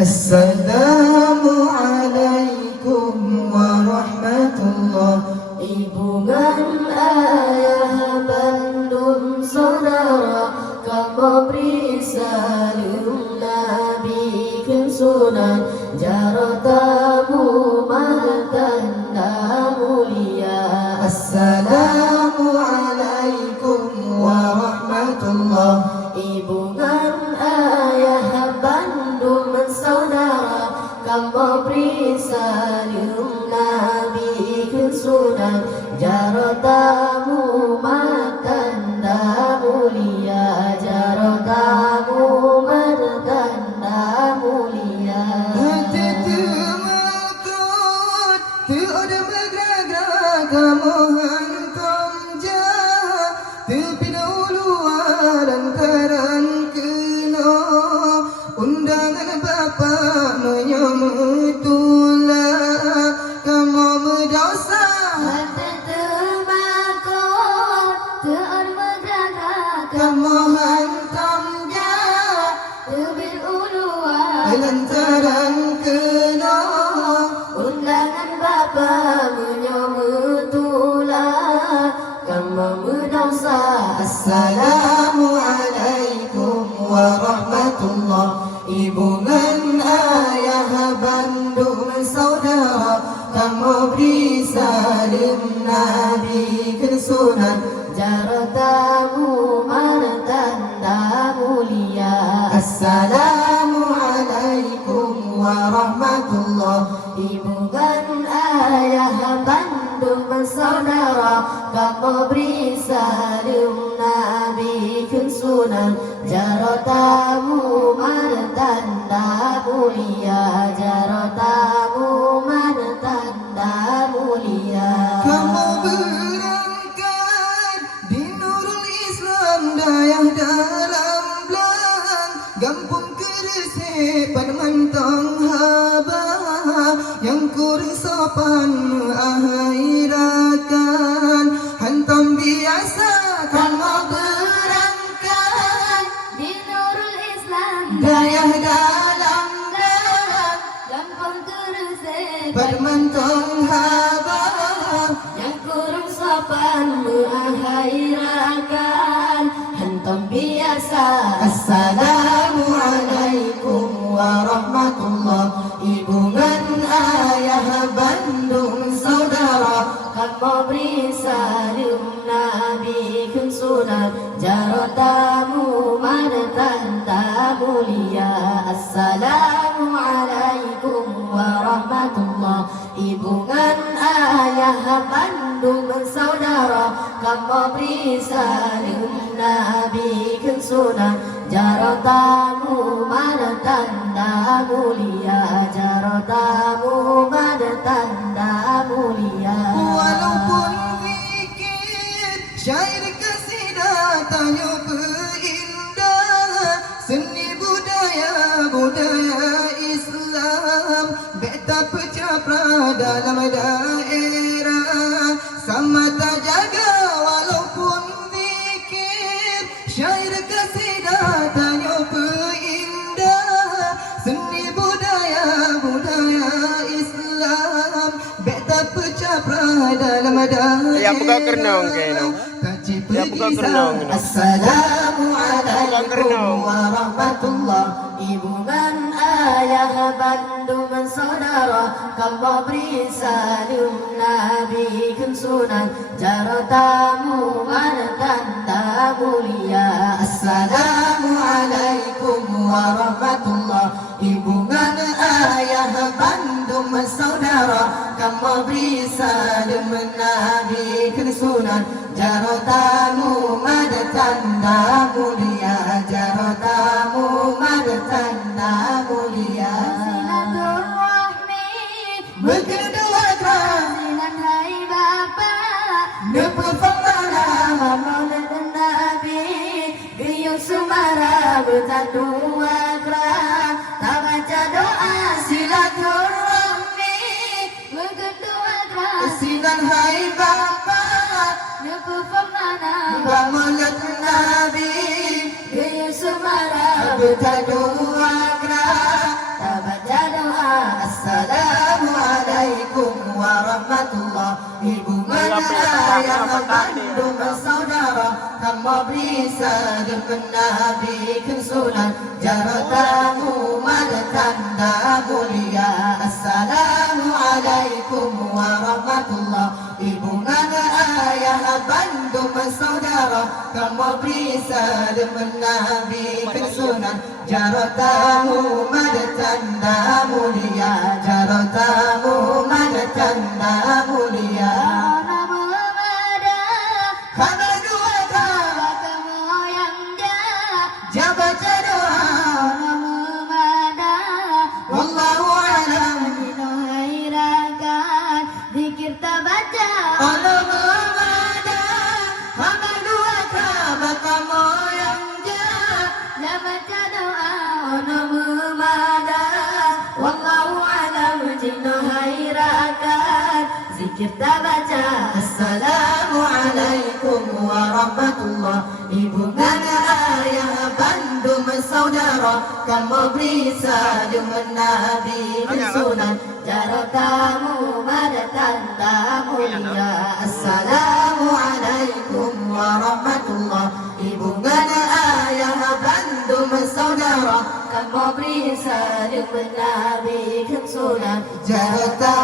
Assalamualaikum warahmatullah. Hubungan ayah bandung saudara, kamu beri salam Nabi kesunan, jaratamu martanda mulia. Assalamualaikum warahmatullah. Hubungan ayah bandung saudara, kamu beri salam Nabi kesunan, jaratamu martanda mulia, jaratamu martanda mulia. Hati temakut, tiada bergerak, kamu hantam jah, tapi dahulu dan karang kena undangan bapa menyamutulah, kamu berdosa. Hati temakut, tiada bergerak, Kamu hantam jah, tebir uluan, lantaran kena undangan bapa menyamutulah, kamu berdosa. Assalamualaikum warahmatullah. Hubungan ayah bandung saudara, kamu beri salam Nabi kesunan, Jaratamu martanda mulia. Assalamualaikum warahmatullah. Hubungan ayah bandung saudara, kamu beri salam Nabi kesunan, jaratamu martanda mulia, jaratamu martanda mulia. Kamu berangkat di Nurul Islam dayah dalam belang, gampung Keresik Padmantong Haba, yang kurang sopan mengakhirakan hantam biasa. Kamu berangkat Di Nurul Islam dayah dalam belang, gampang Keresik Padmantong Haba, yang kurang sopan mengakhirakan hantam biasa. Assalamualaikum warahmatullah. Hubungan ayah bandung saudara, kamu beri salam Nabi kesunan, jaratamu martanda mulia. Assalamualaikum warahmatullah. Hubungan ayah bandung saudara, kamu beri salam Nabi kesunan, jaratamu martanda mulia, jaratamu martanda mulia. walaupun fikir syair kasidah tanya berindah, seni budaya Islam beta pecah dalam daerah, sama tak jaga walaupun fikir syair kasidah tanya berindah, seni budaya Islam beta pecah dalam daerah. Ya buka kerenong kayaknya. Ya buka kerenong. Assalamualaikum warahmatullah. Hubungan ayah bandung saudara, kamu beri salam Nabi kesunan, jaratamu martanda mulia. Assalamualaikum warahmatullah. Hubungan ayah bandung saudara, kamu beri salam Nabi kesunan, jaratamu martanda mulia, jaratamu martanda mulia. Silaturahmi Berdua kerana dengan hai bapa, nepefamana Maulana Nabi Giyung Sumara bertatu agra, tak baca doa silaturahmi berkedua agra, sinan hai bapa nuku pemana Maulana Nabi Giyung Sumara bertadu agra, tak baca ayah Bandung bersaudara, kamu bisa dengan Nabi kesunan. Jaratamu ada tanda mulia. Assalamualaikum warahmatullah. Ibu nana ayah Bandung bersaudara, kamu bisa dengan Nabi kesunan. Jaratamu ada tanda mulia. Jaratamu ada tanda mulia. Karena dua jabat doa. Wallahu alam. Zikir tabaca Allah mengada. Karena dua kabar kamu yang jahat. Baca doa ono memada wallahu alam jino hairakan zikir tabaca. Assalamualaikum warahmatullah. Ibu nana ayah Bandung bersaudara, kamu bisa dengan Nabi kesunan. Jaratamu pada tanda mulia. Assalamualaikum warahmatullah. Ibu nana ayah Bandung bersaudara, kamu bisa dengan Nabi kesunan. jarata